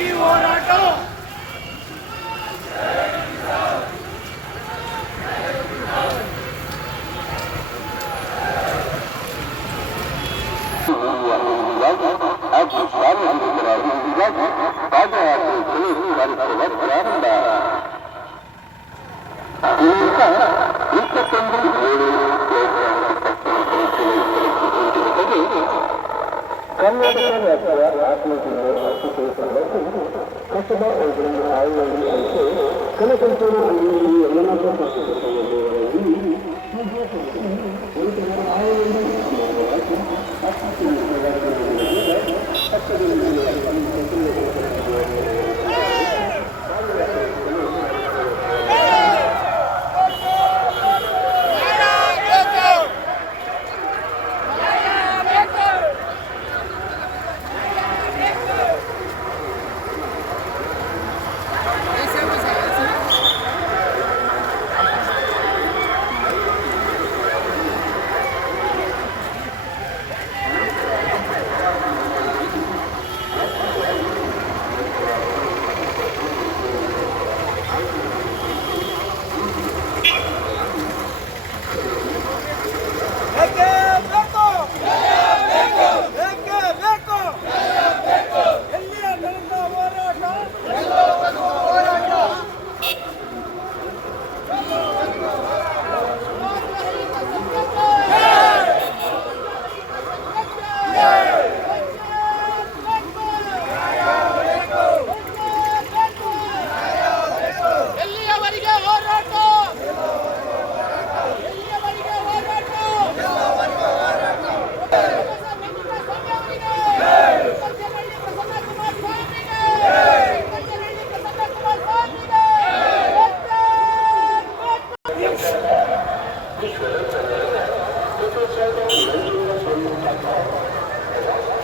ಈ ಹೋರಾಟ ಹಾಗೂ ಸಾರ್ವಜನಿಕರ ಅಭಿವೃದ್ಧಿಗಾಗಿ ಪಾದಯಾತ್ರೆ ಕಾರ್ಯಕ್ರಮ ಪ್ರಾರಂಭ ದಿನಾಂಕ ಇಪ್ಪತ್ತೊಂದು ಕರ್ನಾಟಕ ರಾಜ್ಯದ ಆತ್ಮಹತ್ಯೆ ಅರ್ಥಿಸಿಕೊಳ್ಳಲು ಕಸಬಾ ಯೋಜನೆ ಆಯೋಜನೆ ಸಂಸ್ಥೆ ಕನಕಂಚೂರು ಹಳ್ಳಿಯಲ್ಲಿ ಯಮನಾಥ ಏಕೆ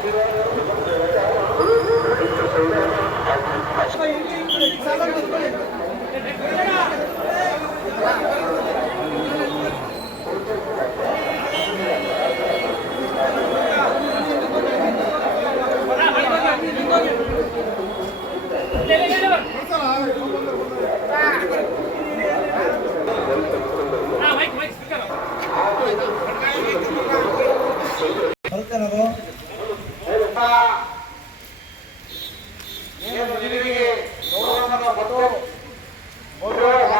Thank you.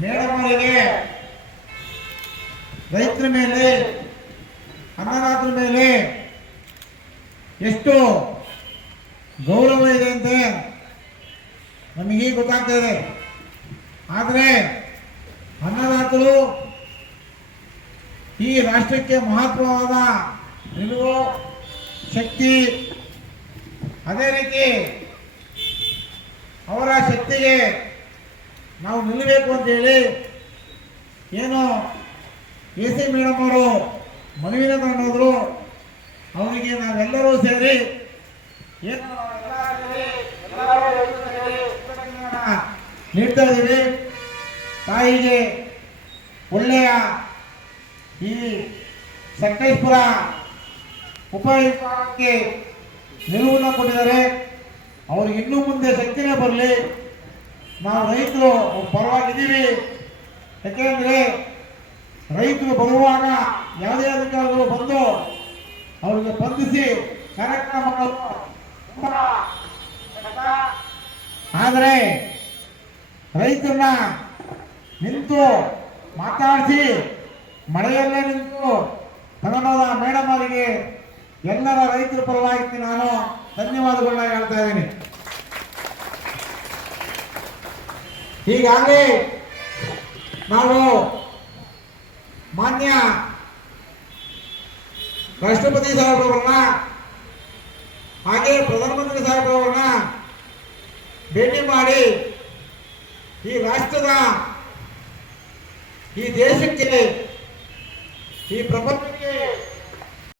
ಮೇಡಮ್ ರೈತರ ಮೇಲೆ ಅನ್ನದಾತರ ಮೇಲೆ ಎಷ್ಟು ಗೌರವ ಇದೆ ಅಂತ ನಮಗೆ ಗೊತ್ತಾಗ್ತಾ ಇದೆ. ಆದರೆ ಅನ್ನದಾತರು ಈ ರಾಷ್ಟ್ರಕ್ಕೆ ಮಹತ್ವವಾದ ನಿಲುವು ಶಕ್ತಿ ಅದೇ ರೀತಿ ಅವರ ಶಕ್ತಿಗೆ ನಾವು ನಿಲ್ಲಬೇಕು ಅಂತೇಳಿ ಏನು ಎ ಸಿ ಮೇಡಮ್ ಅವರು ಮನವಿನ ತಗೊಂಡೋದ್ರು ಅವರಿಗೆ ನಾವೆಲ್ಲರೂ ಸೇರಿ ಏನು ನೀಡ್ತಾ ಇದ್ದೀವಿ? ತಾಯಿಗೆ ಒಳ್ಳೆಯ ಈ ಸಂಕೇಶ್ಪುರ ಉಪವಿಭಾಗಕ್ಕೆ ನಿಲುವನ್ನು ಕೊಟ್ಟಿದ್ದಾರೆ. ಅವ್ರಿಗೆ ಇನ್ನೂ ಮುಂದೆ ಶಕ್ತಿನೇ ಬರಲಿ. ನಾವು ರೈತರು ಪರವಾಗಿದ್ದೀವಿ ಯಾಕೆಂದ್ರೆ ರೈತರು ಬರುವಾಗ ಯಾವುದೇ ಅಧಿಕಾರಿಗಳು ಬಂದು ಅವರಿಗೆ ಬಂಧಿಸಿ ಕಾರ್ಯಕ್ರಮ. ಆದರೆ ರೈತರನ್ನ ನಿಂತು ಮಾತಾಡಿಸಿ ಮಳೆಯಲ್ಲೇ ನಿಂತು ಕನ್ನಡದ ಮೇಡಮ್ ಅವರಿಗೆ ಎಲ್ಲರ ರೈತರ ಪರವಾಗಿ ನಾನು ಧನ್ಯವಾದಗಳನ್ನ ಹೇಳ್ತಾ ಇದ್ದೀನಿ ಹೀಗಾಗಿ ನಾವು ಮಾನ್ಯ ರಾಷ್ಟ್ರಪತಿ ಸಾಹೇಬ್ರವರನ್ನ ಹಾಗೆ ಪ್ರಧಾನಮಂತ್ರಿ ಸಾಹೇಬ್ರವರನ್ನ ಭೇಟಿ ಮಾಡಿ ಈ ರಾಷ್ಟ್ರದ, ಈ ದೇಶಕ್ಕೆ, ಈ ಪ್ರಪಂಚಕ್ಕೆ